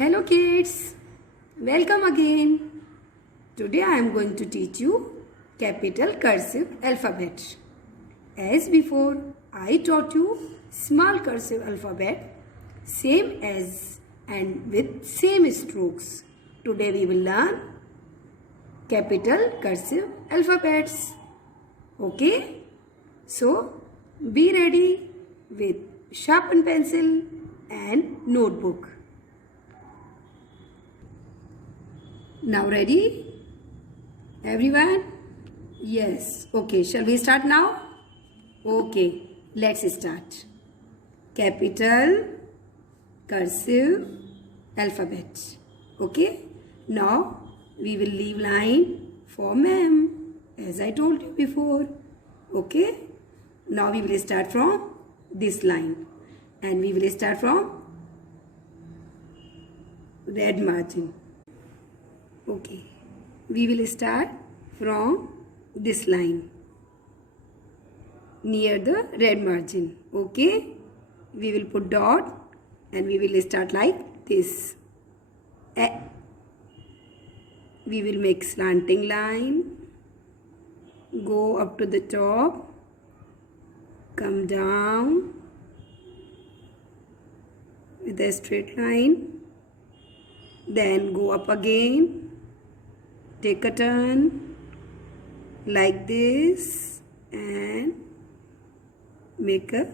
Hello kids, welcome again. Today I am going to teach you capital cursive alphabet. As before, I taught you small cursive alphabet, same as and with same strokes. Today we will learn capital cursive alphabets. Okay? So, be ready with sharpened pencil and notebook. Now ready? Everyone? Yes. Okay. Shall we start now? Okay. Let's start. Capital cursive alphabet. Okay. Now we will leave line for ma'am as I told you before. Okay. Now we will start from this line and we will start from red margin. Okay, we will start from this line near the red margin. Okay, we will put dot and we will start like this. We will make slanting line, go up to the top, come down with a straight line, then go up again. Take a turn like this and make a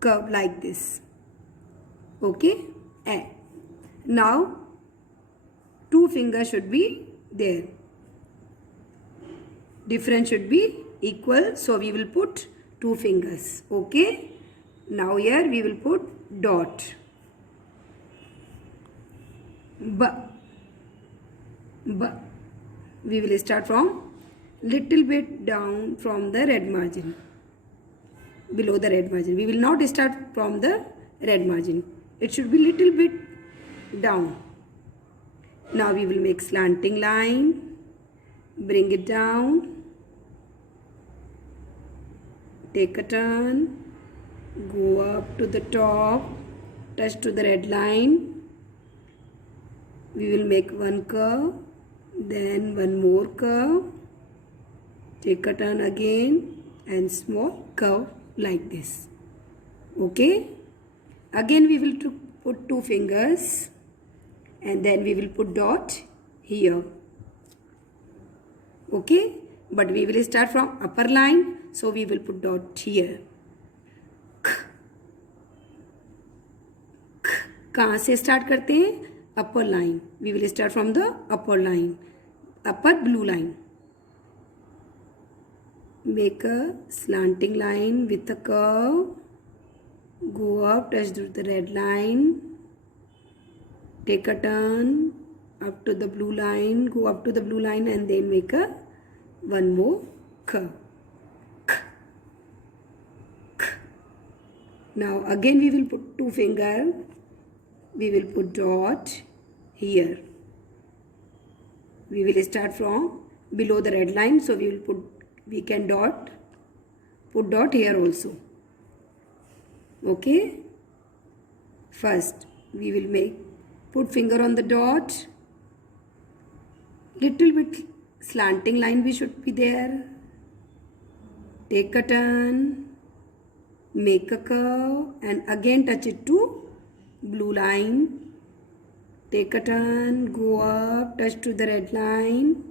curve like this. Okay? And now two fingers should be there. Difference should be equal. So we will put two fingers. Okay? Now here we will put dot. But we will start from little bit down from the red margin, below the red margin. We will not start from the red margin. It should be little bit down. Now we will make slanting line, bring it down, take a turn, go up to the top, touch to the red line. We will make one curve, then one more curve, take a turn again and small curve like this. Okay? Again we will put two fingers and then we will put dot here. Okay? But we will start from upper line, so we will put dot here. कहाँ से start करते हैं? Upper line. We will start from the upper line. Upper blue line. Make a slanting line with a curve. Go up, touch to the red line. Take a turn up to the blue line. Go up to the blue line and then make a one more curve. Now again we will put two fingers. We will put dot here. We will start from below the red line, so we will put dot here also. Okay? First we will put finger on the dot. Little bit slanting line we should be there. Take a turn, make a curve and again touch it to blue line, take a turn, go up, touch to the red line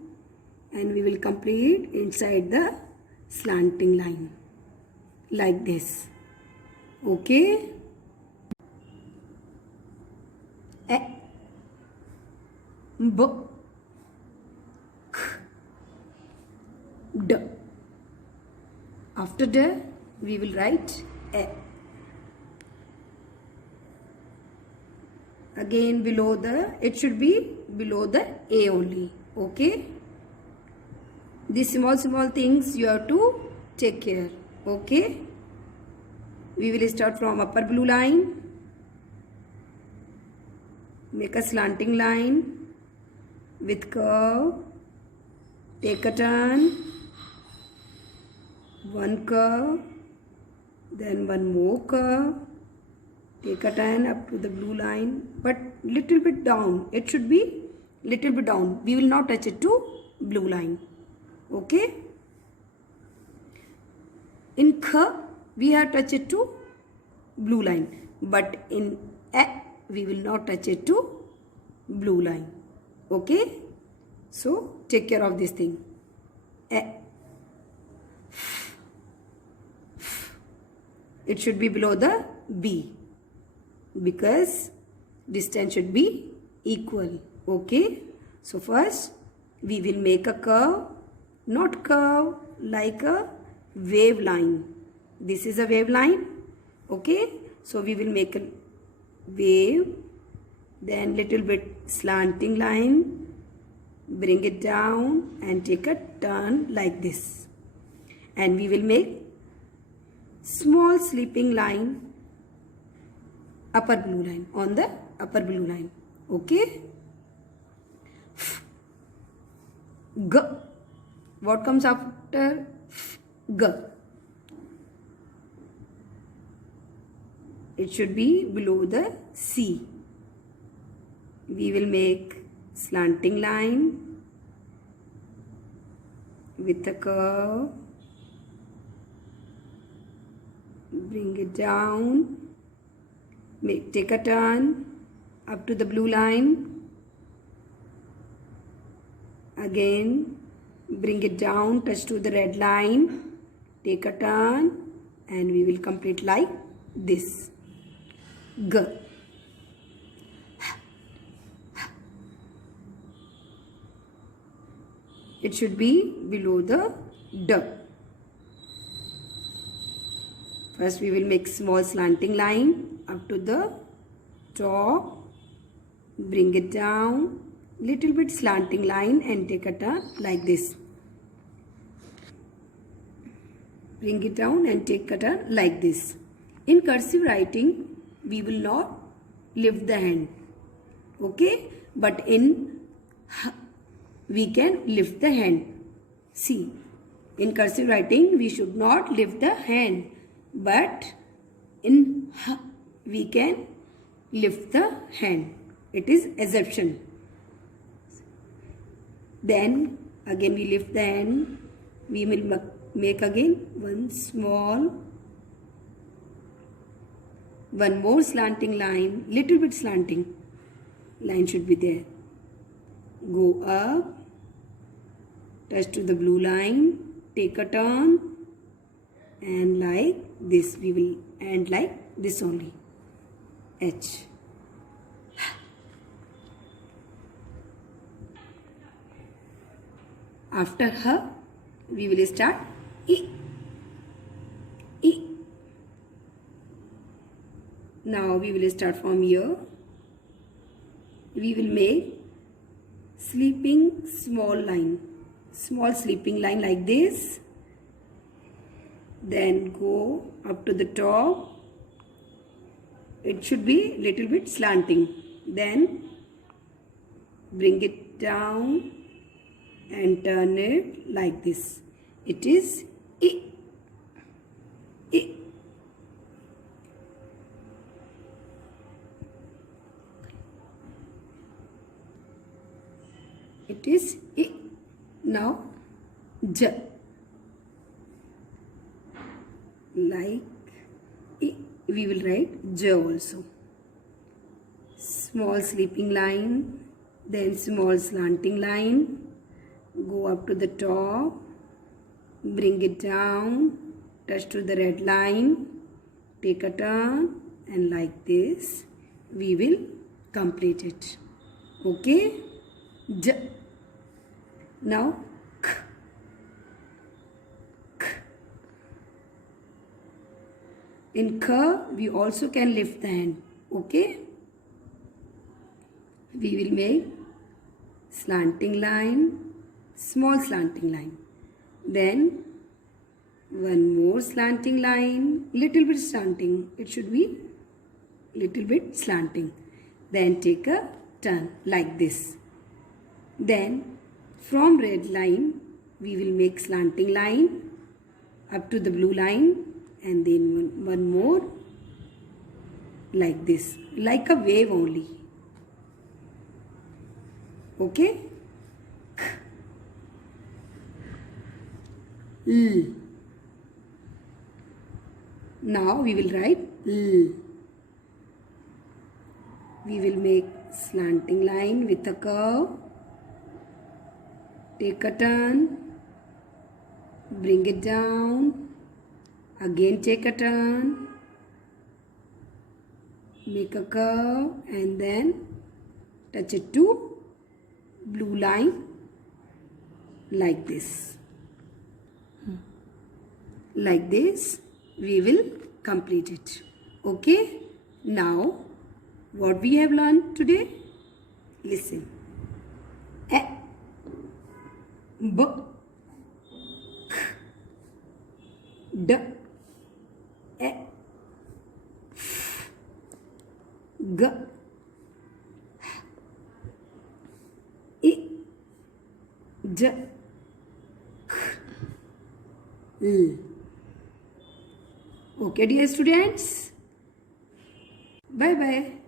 and we will complete inside the slanting line like this. Okay? B, K, D. After D, we will write A. Again it should be below the A only. Okay? These small things you have to take care. Okay? We will start from upper blue line. Make a slanting line with curve. Take a turn. One curve. Then one more curve. take a turn up to the blue line, but little bit down. It should be little bit down. We will not touch it to blue line. Okay. In kh, we have touched it to blue line, but in a, we will not touch it to blue line. Okay. So take care of this thing. A. It should be below the B, because distance should be equal. Okay. So first we will make a curve, not curve, like a wave line. This is a wave line. Okay. So we will make a wave, then little bit slanting line, bring it down and take a turn like this. And we will make small sleeping line, upper blue line, on the upper blue line. Okay. G. What comes after G? It should be below the C. We will make slanting line with a curve, bring it down, take a turn up to the blue line, again bring it down, touch to the red line, take a turn, and we will complete like this. G. It should be below the D. First we will make small slanting line up to the top, bring it down, little bit slanting line and take a turn like this. Bring it down and take a turn like this. In cursive writing, we will not lift the hand. Okay? But in we can lift the hand. See, in cursive writing, we should not lift the hand. But in we can lift the hand. It is assumption. Then again we lift the hand. We will make again one more slanting line, little bit slanting line should be there. Go up, touch to the blue line, take a turn, and like this we will end like this only. H. After her, we will start E. E. Now we will start from here. We will make sleeping small sleeping line like this. Then go up to the top. It should be little bit slanting. Then bring it down and turn it like this. It is E. E. It is E. Now J. Like E, we will write J also. Small sleeping line, then small slanting line. Go up to the top, bring it down, touch to the red line, take a turn, and like this we will complete it. Okay? J. Now K. K. In K we also can lift the hand. Okay? We will make slanting line, small slanting line, then one more slanting line, little bit slanting, it should be little bit slanting, then take a turn like this. Then from red line we will make slanting line up to the blue line, and then one more like this, like a wave only. Okay? L. Now we will write L. We will make slanting line with a curve. Take a turn. Bring it down. Again take a turn. Make a curve and then touch it to blue line like this. Like this we will complete it. Okay? Now what we have learned today? Listen. A, B, K, D, E, F, G, I, J, K, L. Okay, dear students. Bye bye.